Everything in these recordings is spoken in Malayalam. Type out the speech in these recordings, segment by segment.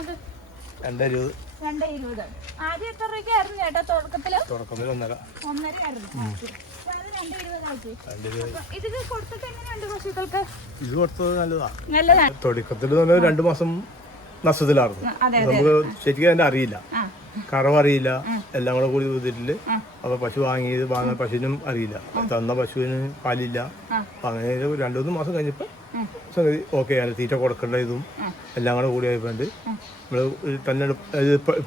അത് രണ്ടേ ഇരുപത്. രണ്ട് ഇരുപത്. ആദ്യം എത്ര രൂപയ്ക്കായിരുന്നു ചേട്ടാ തുടക്കത്തിൽ? തുടക്കത്തിൽ ഒന്നര. ഒന്നര ആയിരുന്നു ഇത് കൊടുത്തത് നല്ലതാ. നല്ലതാണ് തുടക്കത്തിൽ രണ്ട് മാസം നഷ്ടത്തിലായിരുന്നു. നമുക്ക് ശരിക്കും അതിന്റെ അറിയില്ല. ആ. കറവ് അറിയില്ല. എല്ലാം കൂടെ കൂടി ഇതിട്ടിൽ അപ്പൊ പശു വാങ്ങിയത് വാങ്ങാൻ പശുവിനും അറിയില്ല. തന്ന പശുവിന് പാലില്ല. അങ്ങനെ രണ്ടു മൂന്ന് മാസം കഴിഞ്ഞപ്പോ സംഗതി ഓക്കെ ആണ് തീറ്റ കൊടുക്കേണ്ട ഇതും എല്ലാം കൂടെ കൂടി ആയപ്പോണ്ട് നമ്മൾ തന്നെ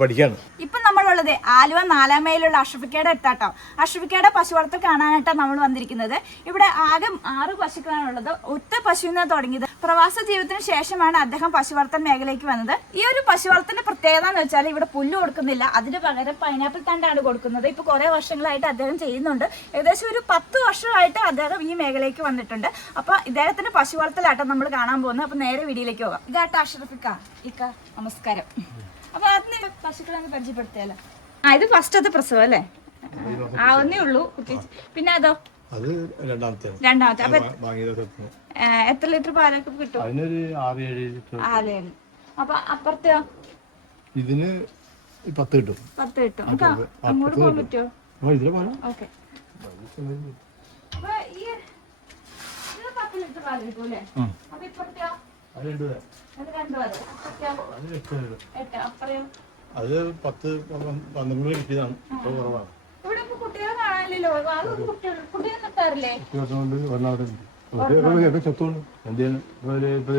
പഠിക്കാണ്. ഇപ്പൊ നമ്മളുള്ളത് ആലുവ നാലാം മൈലുള്ള അഷ്റഫിക്കയുടെ അടുത്താട്ടോ അഷ്റഫിക്കയുടെ പശു വളർത്തൽ കാണാനായിട്ടാണ് നമ്മൾ വന്നിരിക്കുന്നത്. ഇവിടെ ആകെ ആറ് പശുക്കളാണുള്ളത് ഒറ്റ പശുവിൽ നിന്ന് തുടങ്ങിയത്. പ്രവാസ ജീവിതത്തിന് ശേഷമാണ് അദ്ദേഹം പശു വളർത്തൽ മേഖലയ്ക്ക് വന്നത്. ഈ ഒരു പശു വളർത്തലിന്റെ പ്രത്യേകത എന്ന് വെച്ചാൽ ഇവിടെ പുല്ല് കൊടുക്കുന്നില്ല. അതിന് പകരം പൈനാപ്പിൾ തണ്ടാണ് കൊടുക്കുന്നത്. ഇപ്പൊ കുറെ വർഷങ്ങളായിട്ട് അദ്ദേഹം ചെയ്യുന്നുണ്ട്. ഏകദേശം ഒരു പത്ത് വർഷമായിട്ട് അദ്ദേഹം ഈ മേഖലയ്ക്ക് വന്നിട്ടുണ്ട്. അപ്പൊ ഇദ്ദേഹത്തിന്റെ പശു വളർത്തലാട്ടോ നമ്മൾ കാണാൻ പോകുന്നത്. അപ്പൊ നേരെ വീടിയിലേക്ക് പോകാം. ഇതാട്ടോ അഷ്റഫിക്ക ഇക്ക നമസ്കാരം. അപ്പൊ അതിന് പശുക്കളെ പരിചയപ്പെടുത്തിയാലോ? ആ ഇത് ഫസ്റ്റത്തെ പ്രസവം അല്ലേ? ഒന്നേ ഉള്ളൂ കുട്ടി. പിന്നെ അതോ? അത് രണ്ടാമത്തെ. രണ്ടാമത്തെ. അപ്പൊ എത്ര ലിറ്റർ പാലൊക്കെ കിട്ടും? അതിനൊരു ആറ് ഏഴ് ലിറ്റർ അപ്പൊ അപ്പുറത്തെയോ ഇതിന് പത്ത് കിട്ടും. പത്ത് കിട്ടും. അങ്ങോട്ട് പോകാൻ പറ്റുമോ? ആ ഇതിലെ ഓക്കെ. അപ്പൊ ഇപ്പുറത്തെയോ അത് രണ്ട് പേരാ. അത് രണ്ടു പേര്. എട്ട്. അപ്പുറയോ അത് പത്ത് പന്ത്രണ്ട് കിട്ടിയതാണ്. കുറവാണ്.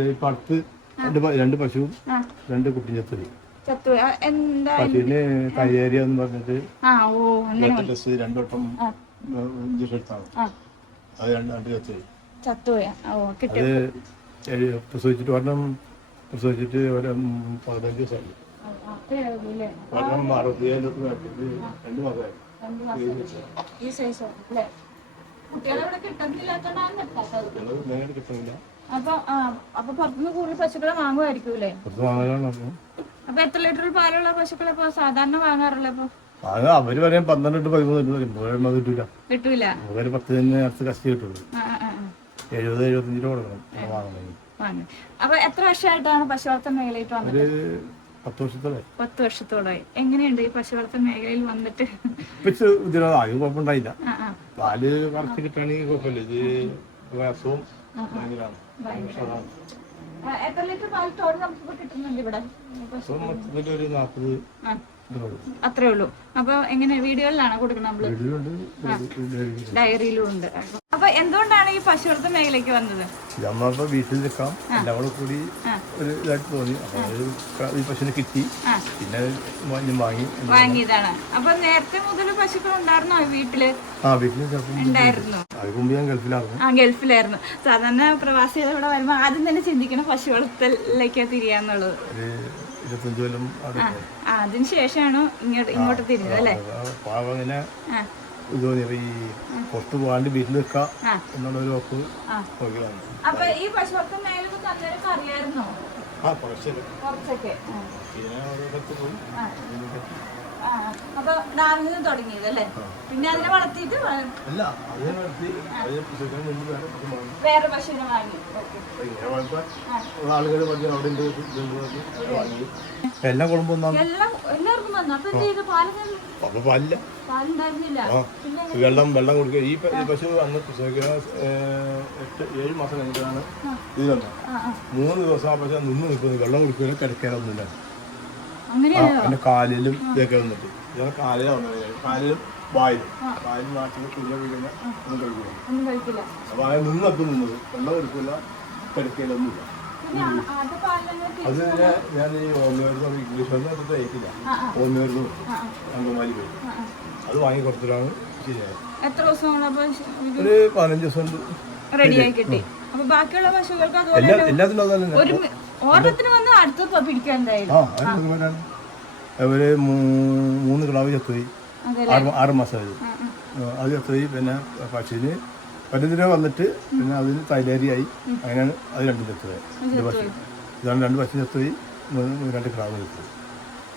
ഇപ്പൊ അടുത്ത് രണ്ട് രണ്ട് പശുവും രണ്ട് കുട്ടിയും ചത്തുപോയി ചത്തു പശുവിന് കയ്യേരിയ എന്ന് പറഞ്ഞിട്ട് ടെസ്റ്റ്. ഇഞ്ചക്ഷൻ എടുത്താണ്. അത് രണ്ട് രണ്ട് ചത്തുപോയി ഓ കിട്ടി അത് പ്രസവിച്ചിട്ട് ഒരെണ്ണം പ്രസവിച്ചിട്ട് ഒരു പതിനഞ്ച് ദിവസമായി ഒരെണ്ണം അറുപത്തിയേഴ് രണ്ട് മാസമായി. ഈ സൈസോ അല്ലേ? കുട്ടികളെ ഇവിടെ കിട്ടുന്നില്ലാത്തോണ്ടാണ് നിർത്താത്തത്. ഞങ്ങൾ നേരിട്ട് കിട്ടുന്നില്ല അപ്പൊ ആ അപ്പൊ പുറത്തുനിന്ന് കൂടുതൽ പശുക്കളെ വാങ്ങുമായിരിക്കൂലേ പുറത്ത് വാങ്ങലാണ് അപ്പൊ എത്ര ലിറ്റർ പാലുള്ള പശുക്കളെ ഇപ്പൊ സാധാരണ വാങ്ങാറുള്ള ഇപ്പൊ? അത് അവർ പറയാൻ പന്ത്രണ്ട് പതിമൂന്ന് കിട്ടൂല. അവർ പത്ത് തന്നെ അടുത്ത് കഷ്ടി കിട്ടുള്ളൂ. എഴുപത് എഴുപത്തഞ്ച് രൂപ കൊടുക്കണം വാങ്ങണമെങ്കിൽ അപ്പൊ എത്ര വർഷമായിട്ടാണ് പശു വളർത്തൽ മേഖലയിട്ട് വന്നത് പത്ത് വർഷത്തോളമായി എങ്ങനെയുണ്ട് ഈ പശു വളർത്തൽ മേഖലയിൽ വന്നിട്ട്? ആദ്യം കുഴപ്പമുണ്ടായില്ല. പാൽ കറച്ച് കിട്ടുകയാണെങ്കിൽ കുഴപ്പമില്ല. ഇത്. ആ, എത്ര ലിറ്റർ പാൽ തോട് നമുക്ക് കിട്ടുന്നുണ്ട് ഇവിടെ? മൊത്തത്തിൽ ഒരു നാൽപ്പത് അത്രേ ഉള്ളൂ. അപ്പൊ എങ്ങനെ വീഡിയോയിലാണ് കൊടുക്കുന്നത് നമ്മൾ. ഡയറിയിലും ഉണ്ട്. അപ്പൊ എന്തുകൊണ്ടാണ് ഈ പശു വളർത്തൽ മേഖലയ്ക്ക് വന്നത്? നമ്മളിപ്പോ വീട്ടിൽ നിൽക്കാം. എല്ലാം കൂടി ഒരു ഇതായിട്ട് തോന്നി. ഈ പശുവിനെ കിട്ടി. പിന്നെ വാങ്ങി. വാങ്ങിയതാണ്. അപ്പൊ നേരത്തെ മുതൽ പശുക്കൾ ഉണ്ടായിരുന്നോ വീട്ടിൽ? ആ വീട്ടിൽ ഉണ്ടായിരുന്നു. അതിന് മുമ്പ് ഞാൻ ഗൾഫിലായിരുന്നു. ആ ഗൾഫിലായിരുന്നു. സാധാരണ പ്രവാസികൾ ഇവിടെ വരുമ്പോ ആദ്യം തന്നെ ചിന്തിക്കണം പശു വളർത്തലിലേക്ക് തിരിയാന്നുള്ളത് ഇരുപത്തഞ്ചു കൊല്ലം ആ, അതിന് ശേഷമാണ് ഇങ്ങോട്ട് ഇങ്ങോട്ട് തിരിഞ്ഞത് അല്ലേ? പാവങ്ങനെ ഈ പുറത്ത് പോകാണ്ട് വീട്ടിൽ നിൽക്കാം. ഒരു വകുപ്പ് നോക്കിയതാണ് അപ്പൊ ഈ പശു വളർത്തൽ മേഖല അറിയായിരുന്നോ ആ കുറച്ച് കുറച്ചൊക്കെ. ആ, അപ്പൊ രാവിലെ നിന്ന് തുടങ്ങിയത് അല്ലേ? പിന്നെ അതിനെ വളർത്തിയിട്ട് വേറെ പശുവിനെ വാങ്ങി. ആളുകൾ അവിടെ എല്ലാം വന്നു. അപ്പൊ പാലില്ല. ആ. വെള്ളം വെള്ളം കൊടുക്കുക. ഈ പ- ഈ പശു അന്ന് പ്രസവിക്കുന്ന എട്ട് ഏഴ് മാസം കഴിഞ്ഞിട്ടാണ് ഇത് വന്നത്. ആ ആ. മൂന്ന് ദിവസം ആ പശു നിന്ന് നിൽക്കുന്നത് വെള്ളം കൊടുക്കുക കിടക്കാനൊന്നുമില്ല എന്റെ കാലിലും ഇതൊക്കെ വന്നിട്ട്. ഇതാണ് കാലിലാണ് വന്നത് കാലിലും വായിലും. വായിലും നാട്ടിൽ കുഞ്ഞ ഒന്നും കഴിക്കില്ല ഒന്നും കഴിക്കില്ല. അപ്പൊ അങ്ങനെ നിന്നൊക്കെ നിന്നത് വെള്ളം കൊടുക്കില്ല കിടക്കലൊന്നുമില്ല അത് ഞാൻ ഈ ഓമയോരുന്ന് ഇംഗ്ലീഷ് എടുത്തിട്ട് അയക്കില്ല. ഓമയോരുന്ന് അങ്കമാലി പോയി. അത് വാങ്ങി കൊടുത്തിട്ടാണ് ശരിയായത്. എത്ര ദിവസം ഒരു പതിനഞ്ച് ദിവസം റെഡിയായി കിട്ടി. അപ്പൊ ബാക്കിയുള്ള പശുക്കൾക്ക് അതുപോലെ ഒരു വന്ന് അടുത്ത് പിടിക്കാൻ എന്തായാലും? ഒരു മൂന്ന് കിളാവ് ചത്തുപോയി. ആറ് മാസമായി അത് ചത്തുപോയി. പിന്നെ പരുന്നിന് വന്നിട്ട് പിന്നെ അതിന് തൈലേരിയായി. അങ്ങനെയാണ് അത് രണ്ടും ചത്തുപോയത് രണ്ട് പശു. ഇതാണ് രണ്ട് പശു ചത്തുപോയി മൂന്ന് രണ്ട് കിടാവ് ചത്തുപോയി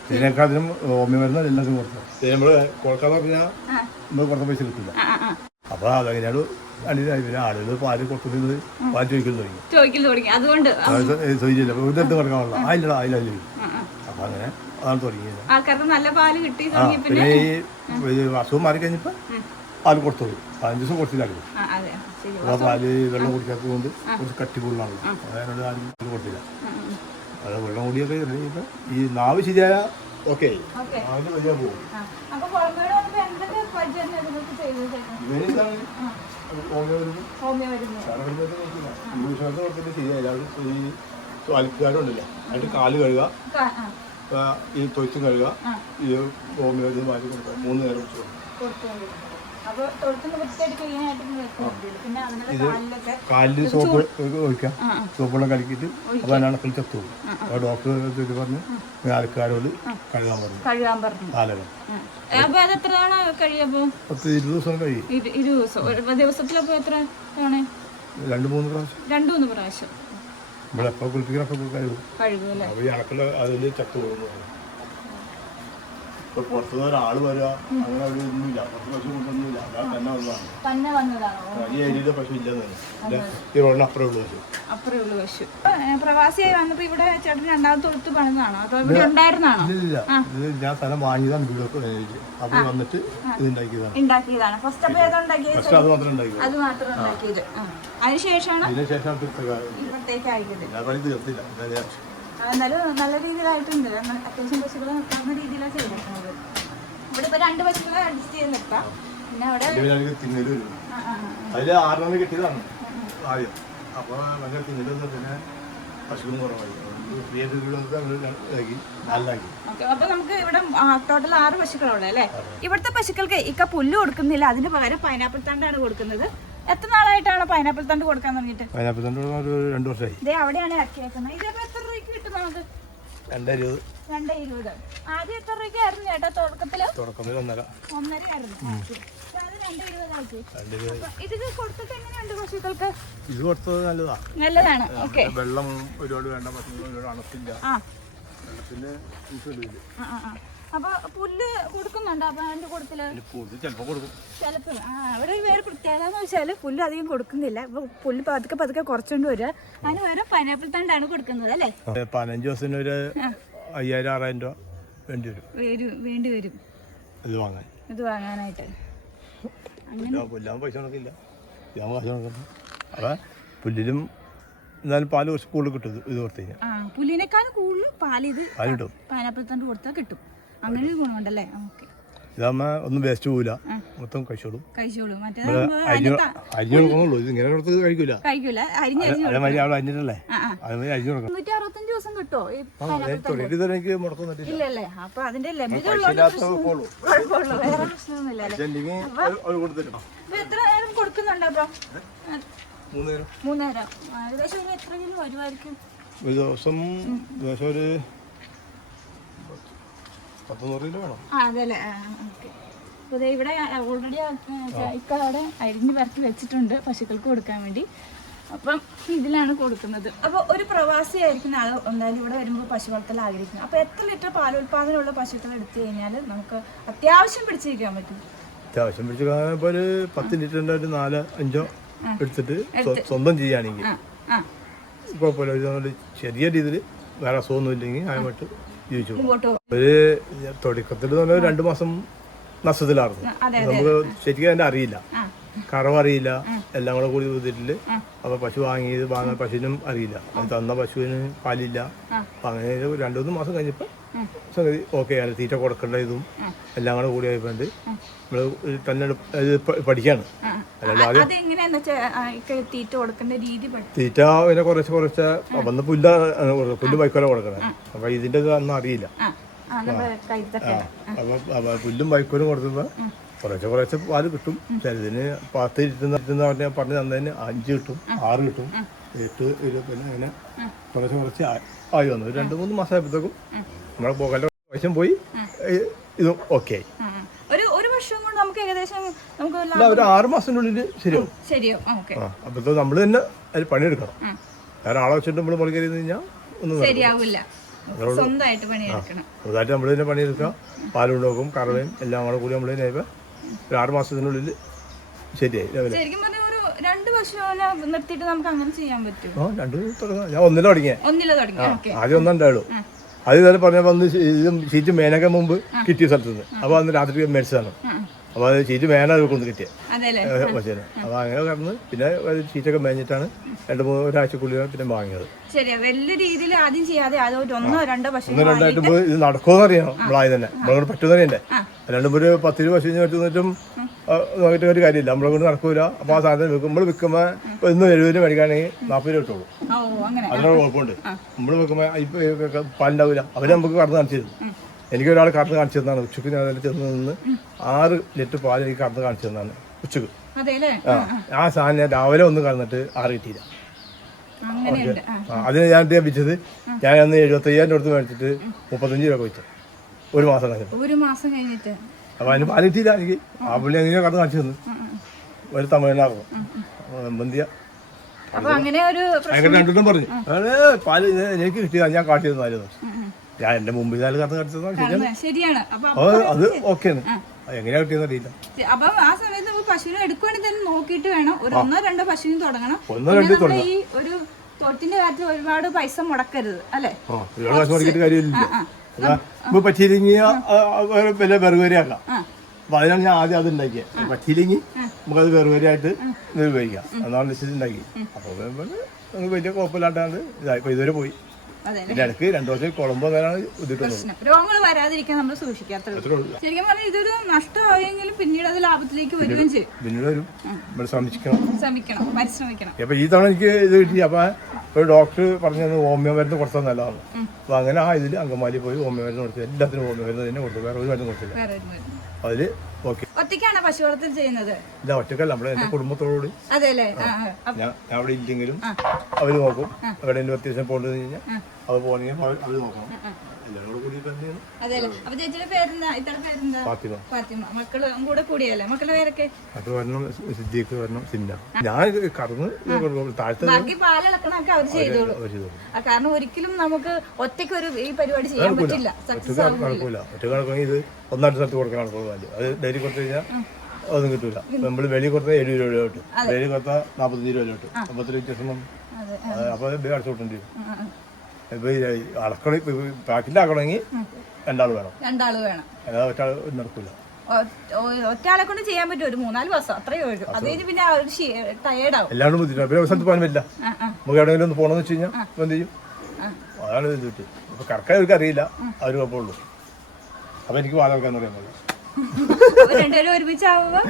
ഇതിനേക്കാളും ഓമ്യ മരുന്ന് എല്ലാത്തിനും കൊടുത്തു നമ്മൾ കൊടുക്കാന്ന് പറഞ്ഞാൽ നമ്മൾ കുറച്ച് പൈസ കിട്ടില്ല അപ്പൊ അപ്പോൾ അതങ്ങനെയാണ് അടിയിലായി പിന്നെ ആളുകൾ പാൽ കൊടുക്കുന്നത് പാൽ ചോദിക്കൽ തുടങ്ങി. അതുകൊണ്ട് ചോദിച്ചില്ല പാടില്ല ആയില്ലടാ ആയില്ല അപ്പം അങ്ങനെ അതാണ് തുടങ്ങിയത്. ആൾക്കാർക്ക് നല്ല പാൽ കിട്ടി പിന്നെ ഈ അസുഖം മാറി കഴിഞ്ഞപ്പോൾ പാൽ കൊടുത്തത് പതിനഞ്ച് ദിവസം കൊടുത്തില്ലായിരുന്നു ശരി ആ പാൽ വെള്ളം കുടിക്കാത്തത് കൊണ്ട് കുറച്ച് കട്ടി കൂടുതലാണല്ലോ അതിനോട് ആരും പാൽ കൊടുത്തില്ല. അത് വെള്ളം കൂടിയൊക്കെ കഴിഞ്ഞപ്പോൾ ഈ നാവ് ശരിയായ ഓക്കെ. നാവിന് വലിയ പോകും അലിക്കാരുണ്ടല്ലോ അതിന്റെ കാൽ കഴുകുക. ഈ തൊയ്ച്ചും കഴുകുക. ഈ ഹോമിയോ മരുന്ന് മാറ്റി കൊടുക്കുക. മൂന്ന് നേരം കൊടുക്കുക. അപ്പൊ തൊഴുത്തിന് വൃത്തിയായിട്ട് വെക്കുന്നുണ്ട് പിന്നെ അതിനുള്ള കാലിലൊക്കെ കാലിൽ സോപ്പ് ഒഴിക്കാം. സോപ്പുള്ള കലക്കിയിട്ട് അപ്പോൾ അതിനാണ് ഫുൾ ചത്തു അപ്പൊ അപ്പോൾ ഡോക്ടർ ഇത് പറഞ്ഞ് ആൾക്കാരോട് കഴുകാൻ പറഞ്ഞു. കഴുകാൻ പറഞ്ഞു. കാലകം ഉം. അപ്പൊ അത് എത്ര തവണ കഴിയപ്പോ പത്ത് ഇരുപത് ദിവസം കഴിയും. ഇരുപത് ദിവസം. എത്ര തവണ? രണ്ട് മൂന്ന് പ്രാവശ്യം. രണ്ടു മൂന്ന് പ്രാവശ്യം. നമ്മളെപ്പോൾ കുളിപ്പിക്കണപ്പോൾ കഴുകും. കഴുകും അല്ലേ? അപ്പോൾ ഈ അണക്കുള്ള അതിൽ ചത്തു പോകുന്നു ഇപ്പോൾ പുറത്തുനിന്ന് ഒരാൾ വരിക അങ്ങനെ ഒരു ഒന്നുമില്ല. പത്ത് പശു കൊണ്ടൊന്നുമില്ല അതാ തന്നെ വന്നതാണ് തന്നെ വന്നതാണോ? ഈ ഏരിയയിലെ പശു ഇല്ലെന്ന് ഈ റോഡിന് അപ്പുറം ഉള്ള പശു. അപ്പറേ ഉള്ളു പശു. പ്രവാസിയായി വന്നപ്പോ ഇവിടെ ചേട്ടൻ രണ്ടാമത് തൊഴുത്ത് പണിതാണോ? അതോ ഇവിടെ ഉണ്ടായിരുന്നാണോ? ഇല്ല ഇത് ഞാൻ സ്ഥലം വാങ്ങിയതാണ് വീടൊക്കെ അപ്പോൾ വന്നിട്ട് ഇത് ഉണ്ടാക്കിയതാണ്. ഉണ്ടാക്കിയതാണ്. ഫസ്റ്റ് അപ്പൊ ഏതാ ഉണ്ടാക്കിയത്? പക്ഷെ അത് മാത്രം ഉണ്ടാക്കിയത്. അത് മാത്രം ഉണ്ടാക്കിയത്. ആ. അതിനുശേഷമാണ് അതിന് ശേഷം തീർത്ത ഇവിടത്തേക്ക് ആയത് ഞാൻ പണി തീർത്തില്ല. എന്നാലും നല്ല രീതിയിലായിട്ടുണ്ട്. അത്യാവശ്യം പശുക്കളെ നിർത്താവുന്ന രീതിയിലാണ് ചെയ്തിരിക്കുന്നത് ഇവിടെ ഇപ്പൊ രണ്ട് പശുക്കളെ അഡ്ജസ്റ്റ് ചെയ്ത് നിർത്താം. പിന്നെ അവിടെ അതിൽ ആറിനെ കിട്ടിയതാണ് ആദ്യം. അപ്പോൾ ഭയങ്കര തിന്നൽ വന്നു. പിന്നെ പശുക്കളും കുറവായി. അപ്പൊ നമുക്ക് ഇവിടെ ടോട്ടൽ ആറ് പശുക്കളുണ്ട് അല്ലേ? ഇവിടുത്തെ പശുക്കൾക്ക് ഇക്ക പുല്ല് കൊടുക്കുന്നില്ല. അതിന് പകരം പൈനാപ്പിൾ തണ്ടാണ് കൊടുക്കുന്നത്. എത്ര നാളായിട്ടാണ് പൈനാപ്പിൾ തണ്ട് കൊടുക്കാൻ തുടങ്ങിയിട്ട്? പൈനാപ്പിൾ തണ്ട് രണ്ട് വർഷമായി അവിടെയാണ് ഇറക്കിയേക്കുന്നത്. ഇതിപ്പോ നമുക്ക് രണ്ടേ ഇരുപത് രണ്ടേ ഇരുപത് ആദ്യം എത്ര രൂപയ്ക്കായിരുന്നു ചേട്ടാ തുടക്കത്തിൽ? തുടക്കത്തിൽ ഒന്നര. ഒന്നര ആയിരുന്നു ഇത് കൊടുത്തിട്ട് എങ്ങനെയുണ്ട് പശുക്കൾക്ക്? ഇത് കൊടുത്തത് നല്ലതാ. നല്ലതാണ്. ഓക്കെ. വെള്ളം ഒരുപാട് വേണ്ട പശുക്കൾ ഒരുപാട് അണത്തില്ല. ആ. അപ്പൊ പുല്ല് കൊടുക്കുന്നുണ്ട്? അപ്പൊ അതിന്റെ കൂട്ടത്തിൽ? ചിലപ്പോ ആ അവിടെ വേറെ പ്രത്യേകത എന്ന് വെച്ചാൽ പുല്ല് അധികം കൊടുക്കുന്നില്ല. ഇപ്പൊ പുല്ല് പതുക്കെ പതുക്കെ കുറച്ചുകൊണ്ട് വരിക അതിന് വേറെ പൈനാപ്പിൾ തണ്ടാണ് കൊടുക്കുന്നത് അല്ലേ? പതിനഞ്ച് ദിവസത്തിന് ഒരു അയ്യായിരം ആറായിരം രൂപ വേണ്ടി വരും. വരും വേണ്ടി വരും. ഇത് വാങ്ങാൻ. ഇത് വാങ്ങാനായിട്ട്. പൈസ കണക്കില്ല ഞാൻ കാശ് കണക്കില്ല അപ്പം പുല്ലിലും എന്നാലും പാൽ കുറച്ച് കൂടുതൽ കിട്ടും ഇത് കൊടുത്തു കഴിഞ്ഞാൽ പുല്ലിനേക്കാളും കൂടുതൽ പാൽ ഇത് പൈനാപ്പിൾ തണ്ട് കൊടുത്താൽ കിട്ടും. അങ്ങനെ ഒരു ഗുണമുണ്ടല്ലേ ഓക്കെ. ഇതാകുമ്പോൾ ഒന്നും വേസ്റ്റ് പോവില്ല മൊത്തം കഴിച്ചോളും. കഴിച്ചോളൂ. മറ്റേ അരിഞ്ഞ് അരിഞ്ഞ് കൊടുക്കണുള്ളൂ ഇത് ഇങ്ങനെ കൊടുത്തത് കഴിക്കില്ല കഴിക്കൂല. അരിഞ്ഞരിഞ്ഞ് അതേമാതിരി അവിടെ ആ അതേമാതിരി അരിഞ്ഞു കൊടുക്കണം. മുന്നൂറ്റി അറുപത്തഞ്ച് ദിവസം കിട്ടുമോ ഈ തൊഴിൽ ഇതുവരെ എനിക്ക് മുടക്കം ഇല്ലല്ലേ അപ്പൊ അതിന്റെ ലഭ്യത ഇല്ലാത്ത കുഴപ്പമുള്ളൂ കുഴപ്പമുള്ളൂ വേറെ പ്രശ്നമൊന്നുമില്ല അല്ലേ? കൊടുത്തിട്ടോ? ഇപ്പൊ എത്ര നേരം കൊടുക്കുന്നുണ്ട് അപ്പൊ മൂന്ന് നേരം മൂന്ന് ഏകദേശം ഒരു എത്ര കിലോ വരുമായിരിക്കും ഒരു ദിവസം ദിവസം ഒരു പത്ത് നൂറ് കിലോ വേണം ആ അതെല്ലേ. ഓക്കെ. അപ്പോൾ ദേ ഇവിടെ ഓൾറെഡി ഇക്ക അവിടെ അരിഞ്ഞ് പറക്കി വെച്ചിട്ടുണ്ട് പശുക്കൾക്ക് കൊടുക്കാൻ വേണ്ടി. അപ്പം ഇതിലാണ് കൊടുക്കുന്നത്. അപ്പോൾ ഒരു പ്രവാസി ആയിരിക്കുന്ന ആൾ എന്തായാലും ഇവിടെ വരുമ്പോൾ പശു വളർത്തൽ ആഗ്രഹിക്കുന്നു. അപ്പോൾ എത്ര ലിറ്റർ പാലുൽപാദനമുള്ള പശുക്കൾ എടുത്തു കഴിഞ്ഞാൽ നമുക്ക് അത്യാവശ്യം പിടിച്ചിരിക്കാൻ പറ്റും? അത്യാവശ്യം പിടിച്ച് ഒരു പത്ത് ലിറ്ററിന്റെ ഒരു നാല് അഞ്ചോ എടുത്തിട്ട് സ്വന്തം ചെയ്യുകയാണെങ്കിൽ കുഴപ്പമില്ല. ചെറിയ രീതിയിൽ വേറെ അസുഖമൊന്നും ഇല്ലെങ്കിൽ ആയമായിട്ട് ജീവിച്ചു. ഒരു തുടക്കത്തിൽ പറഞ്ഞാൽ രണ്ട് മാസം നഷ്ടത്തിലായിരുന്നു. നമുക്ക് ശരിക്കും അതിന്റെ അറിയില്ല. കറവറിയില്ല എല്ലാം കൂടെ കൂടി ചെയ്തിട്ടില്ല അപ്പൊ പശു വാങ്ങിയത് വാങ്ങ പശുവിനും അറിയില്ല. തന്ന പശുവിന് പാലില്ല. അപ്പൊ അങ്ങനെ രണ്ടു മൂന്ന് മാസം കഴിഞ്ഞപ്പോ സംഗതി ഓക്കെ ആണ് തീറ്റ കൊടുക്കേണ്ട ഇതും എല്ലാം കൂടെ കൂടി ആയപ്പോണ്ട് നമ്മൾ തന്നെ പഠിക്കാണ്. അല്ലാതെ തീറ്റ കൊടുക്കേണ്ട രീതി തീറ്റ പിന്നെ കുറച്ച് കുറച്ച് വന്ന് പുല്ല പുല്ല് വൈക്കോല കൊടുക്കണേ. അപ്പൊ ഇതിന്റെ അന്ന് ഒന്നും അറിയില്ല പുല്ലും വൈക്കോലും കൊടുത്തപ്പോ കുറച്ച് കുറച്ച് പാൽ കിട്ടും. ചിലതിന് പത്ത് ഇരുത്തുന്ന പറഞ്ഞാൽ പറഞ്ഞ പറഞ്ഞ് തന്നതിന് അഞ്ച് കിട്ടും ആറ് കിട്ടും എട്ട് പിന്നെ അങ്ങനെ കുറച്ച് കുറച്ച് ആയി വന്നു. രണ്ട് മൂന്ന് മാസം ആയപ്പോഴത്തേക്കും നമ്മളെ പോകാൻ വശം പോയി ഇതും ഓക്കെ ആയി ആ, ആ. ഒരു ഒരു വർഷം കൊണ്ട് നമുക്ക് ഏകദേശം നമുക്ക് ഒരു ആറ് മാസത്തിനുള്ളിൽ ശരിയാവും ശരിയോ ആ ഓക്കെ ആ അപ്പോഴത്തെ നമ്മൾ തന്നെ അതിൽ പണിയെടുക്കണം വേറെ ആളെ വെച്ചിട്ട് നമ്മൾ പണി കഴിഞ്ഞാൽ ഒന്നും ശരിയാവില്ല സ്വന്തമായിട്ട് പണിയെടുക്കണം നമ്മൾ തന്നെ പണിയെടുക്കുക പാലുണ്ടാക്കും കറവയും എല്ലാം കൂടെ കൂടി നമ്മൾ തന്നെ ഒരു ആറ് മാസത്തിനുള്ളിൽ ശരിയായി ശരിക്കും രണ്ട് വർഷം നിർത്തിയിട്ട് നമുക്ക് അങ്ങനെ ചെയ്യാൻ പറ്റുമോ ആ രണ്ട് തുടങ്ങാം ഞാൻ ഒന്നിലും തുടങ്ങിയേ ഒന്നില തുടങ്ങി ഓക്കെ ആദ്യം ഒന്നുണ്ടായുള്ളൂ അത് പറഞ്ഞ പറഞ്ഞപ്പോൾ അന്ന് സീറ്റ് മേനൊക്കെ മുമ്പ് കിട്ടിയ സ്ഥലത്ത് നിന്ന് അപ്പോൾ അന്ന് രാത്രി മേടിച്ചതാണ് അപ്പോൾ അത് ചീറ്റ് മേന കൊണ്ട് കിട്ടിയത് പശുവിന് അപ്പോൾ അങ്ങനെ കടന്ന് പിന്നെ ചീറ്റൊക്കെ മേഞ്ഞിട്ടാണ് രണ്ട് മൂന്ന് ഒരാഴ്ചക്കുള്ളിലാണ് പിന്നെ വാങ്ങിയത്. ശരിയാ. വലിയ രീതിയിൽ ആദ്യം ചെയ്യാതെ അത് ഒന്നോ രണ്ടോ പശു ഒന്ന് രണ്ടായിട്ട് പോയി ഇത് നടക്കുമെന്ന് അറിയണം. നമ്മളായി തന്നെ. നമ്മളെ കൊണ്ട് രണ്ടും ഒരു പത്ത് രൂപ പശുവിന് പറ്റുന്നിട്ടും നോക്കിയിട്ട് ഒരു കാര്യമില്ല. നമ്മളെ കൊണ്ട് നടക്കൂല. അപ്പൊ ആ സാധനം വിൽക്കും. നമ്മൾ വിൽക്കുമ്പോൾ ഒന്ന് ഇന്ന് എഴുപത് രൂപ മേടിക്കുകയാണെങ്കിൽ നാൽപ്പത് രൂപ കിട്ടുള്ളൂ അതിനുള്ള കുഴപ്പമുണ്ട് നമ്മൾ ഇപ്പൊ പാലുണ്ടാവില്ല അവർ നമുക്ക് കടന്ന് കാണിച്ചു തരും. എനിക്ക് ഒരാൾ കടന്ന് കാണിച്ചു തന്നാണ്. ഉച്ചയ്ക്ക് ഞാൻ അതിൽ ചെന്ന് നിന്ന് ആറ് ലിറ്റർ പാൽ എനിക്ക് കടന്ന് കാണിച്ചു തന്നാണ്. ഉച്ചയ്ക്ക് ആ ആ സാധനം ഞാൻ രാവിലെ ഒന്ന് കടന്നിട്ട് ആറ് കിട്ടിയില്ല. അതിന് ഞാൻ ഞാൻ വിറ്റത് ഞാൻ അന്ന് എഴുപത്തയ്യായിരം അടുത്ത് മേടിച്ചിട്ട് മുപ്പത്തഞ്ച് രൂപ വെച്ചു ഒരു മാസം കഴിഞ്ഞപ്പോൾ ഒരു മാസം കഴിഞ്ഞിട്ട്. അപ്പോൾ അതിന് പാൽ കിട്ടിയില്ല എനിക്ക്. ആ പുള്ളി എങ്ങനെയാ കടന്ന് കാണിച്ചു തന്നു. ഒരു തമിഴ്നാടോ. അപ്പൊ അങ്ങനെ ഒരു പ്രശ്നം ഭയങ്കര രണ്ടും പറഞ്ഞു. പാൽ എനിക്ക് കിട്ടിയതാണ് ഞാൻ കാട്ടി തന്നായിരുന്നു ഞാൻ എന്റെ മുമ്പിൽ നാല് കടന്ന് കാണിച്ചു തന്നാ ശരിയാണ്. അത് ഓക്കെയാണ്. എങ്ങനെയാ കിട്ടിയെന്ന് അറിയില്ല. അപ്പം ആ സമയത്ത് നമ്മൾ പശുവിനെ എടുക്കുവാണെങ്കിൽ തന്നെ നോക്കിയിട്ട് വേണം. ഒരു ഒന്നോ രണ്ടോ പശുവിന് തുടങ്ങണം. ഒന്നോ രണ്ടോ ഈ ഒരു തൊട്ടിന്റെ കാര്യത്തിൽ ഒരുപാട് പൈസ മുടക്കരുത് അല്ലെ? ഒരുപാട് പൈസ മുടക്കിയിട്ട് കാര്യമില്ല. പറ്റിയില്ലെങ്കിൽ വില വെറുവരെയാക്കാം. അപ്പൊ അതിനാണ് ഞാൻ ആദ്യം അത് ഉണ്ടാക്കിയത് പറ്റിയില്ലെങ്കിൽ നമുക്കത് വെറുവരെയായിട്ട് ഉപയോഗിക്കാം എന്നാണ് ലിസ്റ്റിൽ ഉണ്ടാക്കി അപ്പോൾ വലിയ കുഴപ്പമില്ലാണ്ടാണ്ട് ഇതായി. ഇപ്പൊ ഇതുവരെ പോയി. പിന്നെ ഇടയ്ക്ക് രണ്ടു വർഷം കുളമ്പോ വരാണ് പ്രശ്നം. രോഗങ്ങൾ വരാതിരിക്കാൻ നമ്മൾ ഉള്ളൂ. ശരിക്കും പറഞ്ഞാൽ ഇതൊരു നഷ്ടമായെങ്കിലും പിന്നീട് അത് ലാഭത്തിലേക്ക് വരികയും ചെയ്യും. പിന്നീട് വരും നമ്മൾ ശ്രമിക്കണം. ശ്രമിക്കണം. പരിശ്രമിക്കണം. അപ്പൊ ഈ തവണ എനിക്ക് ഇത് കിട്ടി. അപ്പൊ ഒരു ഡോക്ടർ പറഞ്ഞു ഹോമിയോ മരുന്ന് കൊടുത്താൽ നല്ലതാണ് അപ്പൊ അങ്ങനെ ആ ഇതിൽ അങ്കമാലി പോയി ഹോമിയോ മരുന്ന് കൊടുത്തു. എല്ലാത്തിനും ഹോമിയോ മരുന്ന് തന്നെ കൊടുത്തു. വേറെ ഒരു മരുന്ന് കൊടുത്തില്ല. അതിൽ ഒറ്റയ്ക്കാണ് പശു വളർത്തൽ ചെയ്യുന്നത്? ഇതാ ഒറ്റക്കല്ല നമ്മുടെ എന്റെ കുടുംബത്തോടുകൂടി. അതെല്ലേ. ഞാൻ അവിടെ ഇല്ലെങ്കിലും അവർ നോക്കും. അവിടെ അത്യാവശ്യം പോകേണ്ടത് കഴിഞ്ഞാൽ അത് പോകണമെങ്കിൽ അവർ നോക്കണം. അപ്പൊ ചേച്ചിയുടെ പേരെന്താ? ഇത്തരം പേരെന്താ? ഫാത്തിമ. കൂടെ കൂടിയല്ലേ? മക്കളെ പേരൊക്കെ? അത് വരണം സിദ്ദീഖ് വരണം സിന്ന. ഞാൻ കറന്ന് താഴ്ത്ത ബാക്കി പാലിളക്കണൊക്കെ അവർ ചെയ്തോളൂ. ചെയ്തോളും. ആ, കാരണം ഒരിക്കലും നമുക്ക് ഒറ്റയ്ക്ക് ഒരു ഈ പരിപാടി ചെയ്യാൻ പറ്റില്ല. സക്സസ് ഒറ്റ നടക്കൂല. ഒറ്റ ഇത് ഒന്നായിട്ട് സ്ഥലത്ത് അത് ഡെയിലി കൊടുത്തു കഴിഞ്ഞാൽ അതൊന്നും കിട്ടൂല. നമ്മൾ വെളി കൊടുത്ത എഴുപത് രൂപ കിട്ടും. വെളി കൊടുത്താൽ നാൽപ്പത്തഞ്ച് രൂപ കിട്ടും. അമ്പത്തി. അതെ അത്. അപ്പോൾ അടച്ചു കൊടുക്കേണ്ടി വരും. അടക്കണ പാക്കിലാക്കണമെങ്കിൽ രണ്ടാൾ വേണം. രണ്ടാൾ വേണം. അല്ലാതെ ഒറ്റ നടക്കൂല. ഒറ്റയാളെ കൊണ്ട് ചെയ്യാൻ പറ്റും. ഒരു മൂന്നാൽ ബസ് അത്രയേ ഉള്ളൂ. അത് കഴിഞ്ഞ് പിന്നെ ഒരു ടയേർഡാവും എല്ലാവരും ബുദ്ധിമുട്ടാണ് പിന്നെ സ്ഥലത്ത് പോകാൻ പറ്റില്ല. നമുക്ക് എവിടെയെങ്കിലും ഒന്ന് പോകണമെന്ന് വെച്ച് കഴിഞ്ഞാൽ എന്ത് ചെയ്യും. അതാണ് അപ്പോൾ കറക്റ്റായി അവർക്ക് അറിയില്ല. അവർ കുഴപ്പമുള്ളൂ. അപ്പോൾ എനിക്ക് പാലക്കാന്ന് പറയാൻ അപ്പൊ രണ്ടുപേരും ഒരുമിച്ചാവുമ്പോ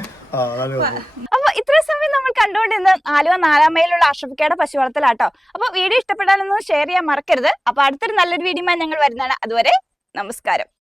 അപ്പൊ ഇത്രയും സമയം നമ്മൾ കണ്ടുകൊണ്ടിരുന്ന ആലുവ നാലാം മൈലുള്ള അഷ്റഫിക്കയുടെ പശു വളർത്തലാട്ടോ അപ്പൊ വീഡിയോ ഇഷ്ടപ്പെട്ടാലൊന്നും ഷെയർ ചെയ്യാൻ മറക്കരുത്. അപ്പൊ അടുത്തൊരു നല്ലൊരു വീഡിയോ ഞങ്ങൾ വരുന്നതാണ്. അതുവരെ നമസ്കാരം.